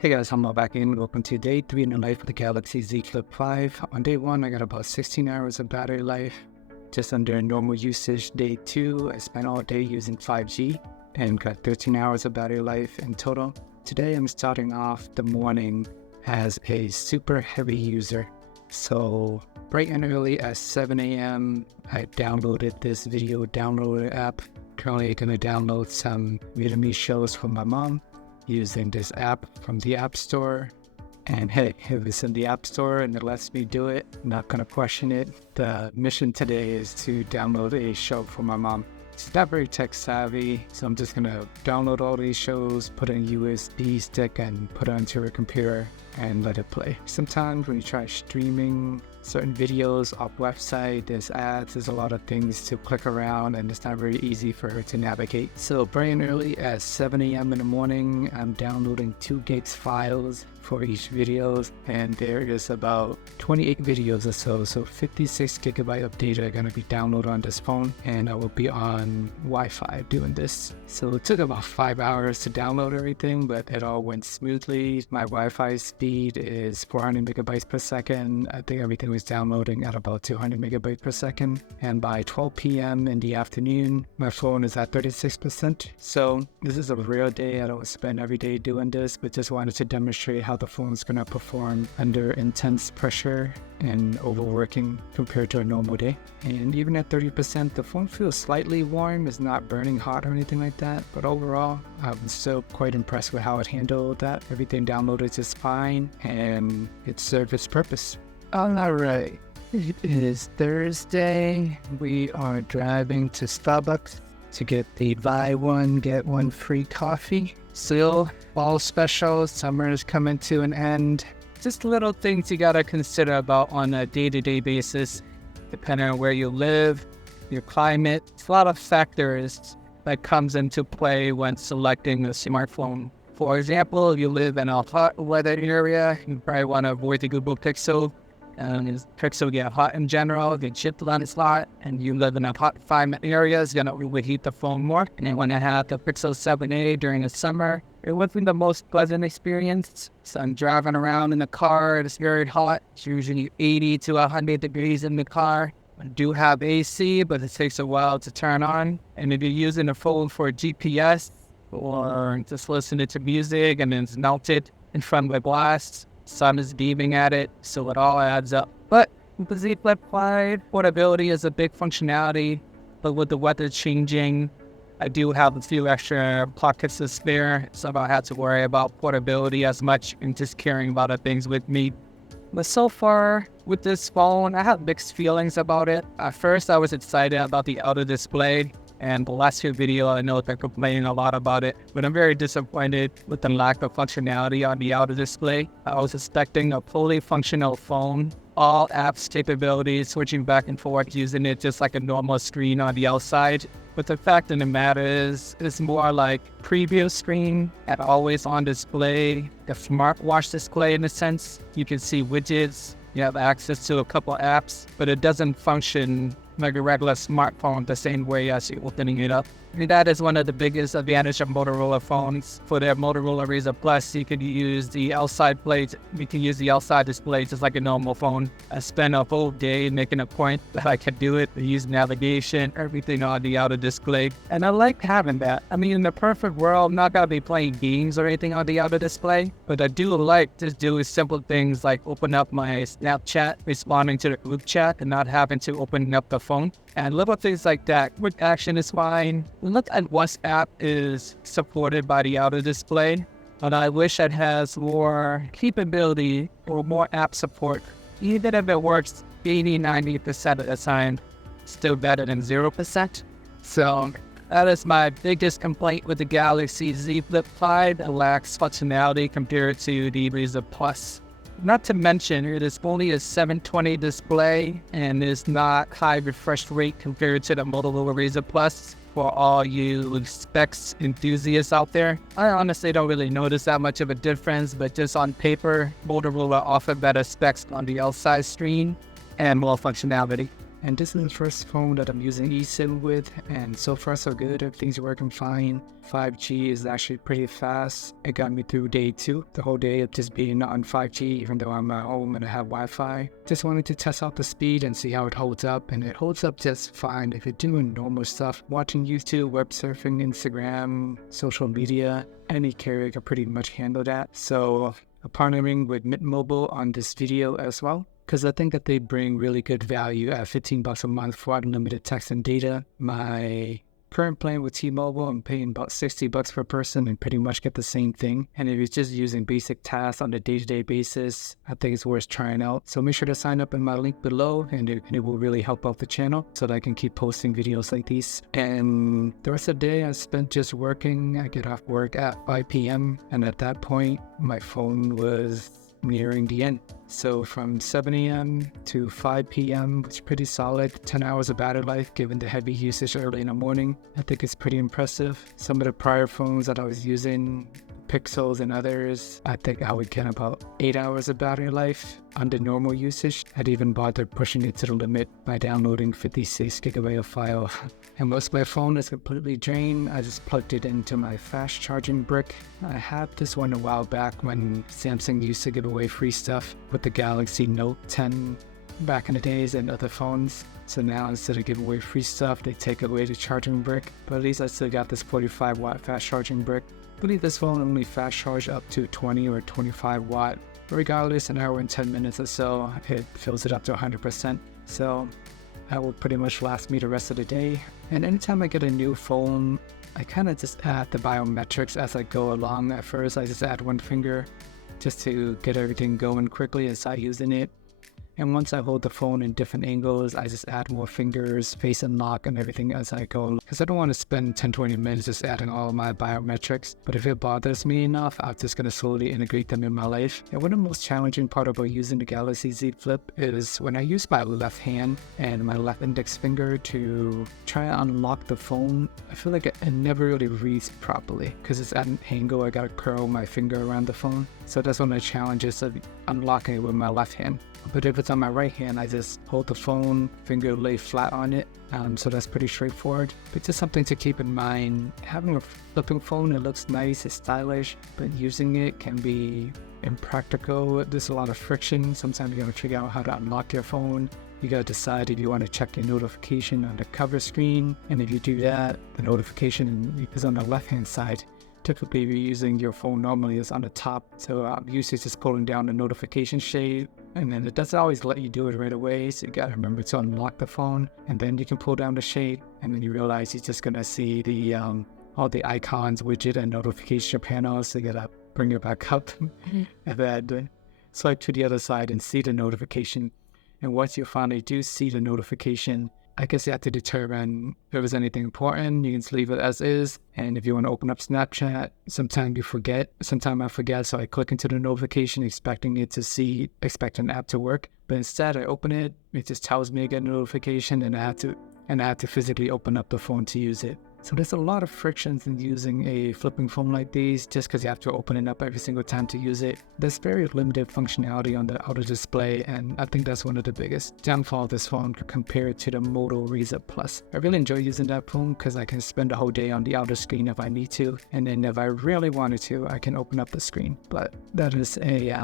Hey guys, I'm back in. Welcome to day 3 in the life of the Galaxy Z Flip 5. On day 1, I got about 16 hours of battery life, just under normal usage. Day 2, I spent all day using 5G and got 13 hours of battery life in total. Today, I'm starting off the morning as a super heavy user. So bright and early at 7 a.m., I downloaded this video downloader app. Currently going to download some Vietnamese shows for my mom using this app from the App Store. And hey, if it's in the App Store and it lets me do it, I'm not gonna question it. The mission today is to download a show for my mom. She's not very tech savvy, so I'm just gonna download all these shows, put in a USB stick and put it onto her computer and let it play. Sometimes when you try streaming certain videos off website, there's ads, there's a lot of things to click around and it's not very easy for her to navigate. So bright and early at 7 a.m. in the morning, I'm downloading 2 gigs files for each videos, and there is about 28 videos or so 56 gigabyte of data are going to be downloaded on this phone, and I will be on Wi-Fi doing this. So it took about 5 hours to download everything, but it all went smoothly. My Wi-Fi speed is 400 megabytes per second. I think everything was downloading at about 200 megabytes per second, and by 12 p.m. in the afternoon, my phone is at 36%. So this is a real day. I don't spend every day doing this, but just wanted to demonstrate how the phone's going to perform under intense pressure and overworking compared to a normal day. And even at 30%, the phone feels slightly warm. It's not burning hot or anything like that. But overall, I'm still quite impressed with how it handled that. Everything downloaded just fine, and it served its purpose. All right. It is Thursday. We are driving to Starbucks to get the buy one, get one free coffee. Still, fall special, summer is coming to an end. Just little things you gotta consider about on a day-to-day basis, depending on where you live, your climate. It's a lot of factors that comes into play when selecting a smartphone. For example, if you live in a hot weather area, you probably want to avoid the Google Pixel. Pixel get hot in general, get chipped on its lot, and you live in a hot climate areas, you're gonna overheat the phone more. And then when I had the Pixel 7a during the summer, it wasn't the most pleasant experience. So I'm driving around in the car, it's very hot. It's usually 80 to 100 degrees in the car. I do have AC, but it takes a while to turn on. And if you're using the phone for GPS or just listening to music and then it's melted in front of a blast, sun is beaming at it, so it all adds up. But with the Z Flip 5, portability is a big functionality, but with the weather changing, I do have a few extra pockets to spare, so I don't have to worry about portability as much and just carrying a lot of things with me. But so far, with this phone, I have mixed feelings about it. At first, I was excited about the outer display, and the last few videos, I know they're complaining a lot about it, but I'm very disappointed with the lack of functionality on the outer display. I was expecting a fully functional phone, all apps capabilities, switching back and forth, using it just like a normal screen on the outside. But the fact of the matter is, it's more like preview screen and always on display, the smartwatch display in a sense. You can see widgets, you have access to a couple apps, but it doesn't function like a regular smartphone the same way as you're opening it up. And that is one of the biggest advantages of Motorola phones. For their Motorola Razr Plus, you can use the outside plate. You can use the outside display just like a normal phone. I spent a whole day making a point that I could do it. I use navigation, everything on the outer display. And I like having that. I mean, in the perfect world, I'm not gonna be playing games or anything on the outer display, but I do like to do simple things like open up my Snapchat, responding to the group chat, and not having to open up the phone. And little things like that. Quick action is fine. Look at WhatsApp is supported by the outer display, but I wish it has more capability or more app support. Even if it works 80-90% of the time, still better than 0%. So that is my biggest complaint with the Galaxy Z Flip 5. It lacks functionality compared to the Razr Plus. Not to mention, it is only a 720 display and is not high refresh rate compared to the Motorola Razr Plus. For all you specs enthusiasts out there, I honestly don't really notice that much of a difference, but just on paper, Motorola offer better specs on the outside screen and more functionality. And this is the first phone that I'm using eSIM with, and so far so good. Everything's working fine. 5G is actually pretty fast. It got me through day 2, the whole day of just being on 5G, even though I'm at home and I have Wi-Fi. Just wanted to test out the speed and see how it holds up, and it holds up just fine. If you're doing normal stuff, watching YouTube, web surfing, Instagram, social media, any carrier can pretty much handle that. So I'm partnering with Mint Mobile on this video as well, because I think that they bring really good value at $15 a month for unlimited text and data. My current plan with T-Mobile, I'm paying about $60 per person and pretty much get the same thing. And if you're just using basic tasks on a day-to-day basis, I think it's worth trying out. So make sure to sign up in my link below, and it will really help out the channel so that I can keep posting videos like these. And the rest of the day I spent just working. I get off work at 5 p.m. and at that point, my phone was nearing the end. So from 7 a.m. to 5 p.m. was pretty solid. 10 hours of battery life given the heavy usage early in the morning. I think it's pretty impressive. Some of the prior phones that I was using, Pixels and others, I think I would get about 8 hours of battery life under normal usage. I'd even bothered pushing it to the limit by downloading 56 gigabyte of file. And once my phone is completely drained, I just plugged it into my fast charging brick. I had this one a while back when Samsung used to give away free stuff with the Galaxy Note 10 back in the days and other phones. So now instead of giving away free stuff, they take away the charging brick. But at least I still got this 45 watt fast charging brick. I believe this phone only fast charge up to 20 or 25 watt. Regardless, an hour and 10 minutes or so, it fills it up to 100%. So that will pretty much last me the rest of the day. And anytime I get a new phone, I kind of just add the biometrics as I go along. At first, I just add one finger just to get everything going quickly and start using it. And once I hold the phone in different angles, I just add more fingers, face unlock, and everything as I go. Because I don't want to spend 10-20 minutes just adding all my biometrics. But if it bothers me enough, I'm just going to slowly integrate them in my life. And one of the most challenging part about using the Galaxy Z Flip is when I use my left hand and my left index finger to try and unlock the phone, I feel like it never really reads properly. Because it's at an angle, I got to curl my finger around the phone. So that's one of the challenges of unlocking it with my left hand. But if it's on my right hand, I just hold the phone, finger lay flat on it. So that's pretty straightforward. But just something to keep in mind. Having a flipping phone, it looks nice, it's stylish, but using it can be impractical. There's a lot of friction. Sometimes you gotta figure out how to unlock your phone. You gotta decide if you want to check your notification on the cover screen. And if you do that, the notification is on the left-hand side. Typically, if you're using your phone normally, it's on the top. So I'm usually just pulling down the notification shade, and then it doesn't always let you do it right away. So you gotta remember to unlock the phone, and then you can pull down the shade, and then you realize you're just gonna see the all the icons, widget, and notification panels. So you gotta bring it back up, and then swipe to the other side and see the notification. And once you finally do see the notification, I guess you have to determine if there's anything important. You can just leave it as is. And if you want to open up Snapchat, sometimes you forget. Sometimes I forget, so I click into the notification expecting an app to work. But instead, I open it. It just tells me I get a notification, and I have to physically open up the phone to use it. So there's a lot of frictions in using a flipping phone like these, just because you have to open it up every single time to use it. There's very limited functionality on the outer display, and I think that's one of the biggest downfall of this phone compared to the Moto Razr Plus. I really enjoy using that phone because I can spend the whole day on the outer screen if I need to, and then if I really wanted to, I can open up the screen. But that is a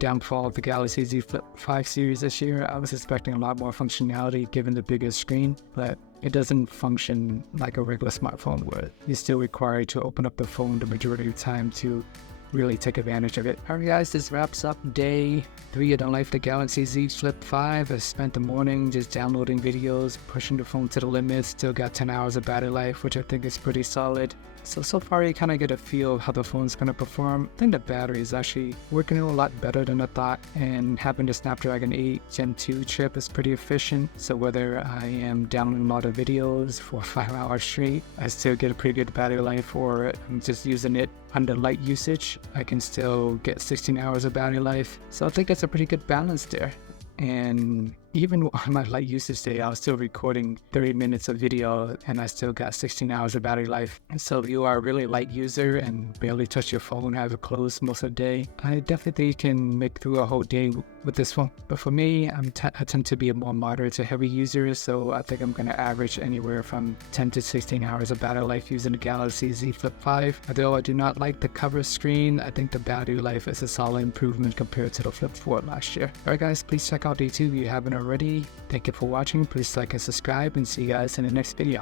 downfall of the Galaxy Z Flip 5 series this year. I was expecting a lot more functionality given the bigger screen, but it doesn't function like a regular smartphone would. You're still required to open up the phone the majority of the time to really take advantage of it. Alright guys, this wraps up day 3 of the life of the Galaxy Z Flip 5. I spent the morning just downloading videos, pushing the phone to the limit, still got 10 hours of battery life, which I think is pretty solid. So far you kind of get a feel of how the phone's going to perform. I think the battery is actually working a lot better than I thought, and having the Snapdragon 8 Gen 2 chip is pretty efficient. So whether I am downloading a lot of videos for 5 hours straight, I still get a pretty good battery life, or I'm just using it under light usage, I can still get 16 hours of battery life. So I think that's a pretty good balance there. And even on my light usage day, I was still recording 30 minutes of video and I still got 16 hours of battery life. And so if you are a really light user and barely touch your phone, have it closed most of the day, I definitely think you can make through a whole day with this phone. But for me, I tend to be a more moderate to heavy user, so I think I'm going to average anywhere from 10 to 16 hours of battery life using the Galaxy Z Flip 5. Although I do not like the cover screen, I think the battery life is a solid improvement compared to the Flip 4 last year. Alright guys, please check out day 2 if you haven't already. Thank you for watching. Please like and subscribe, and see you guys in the next video.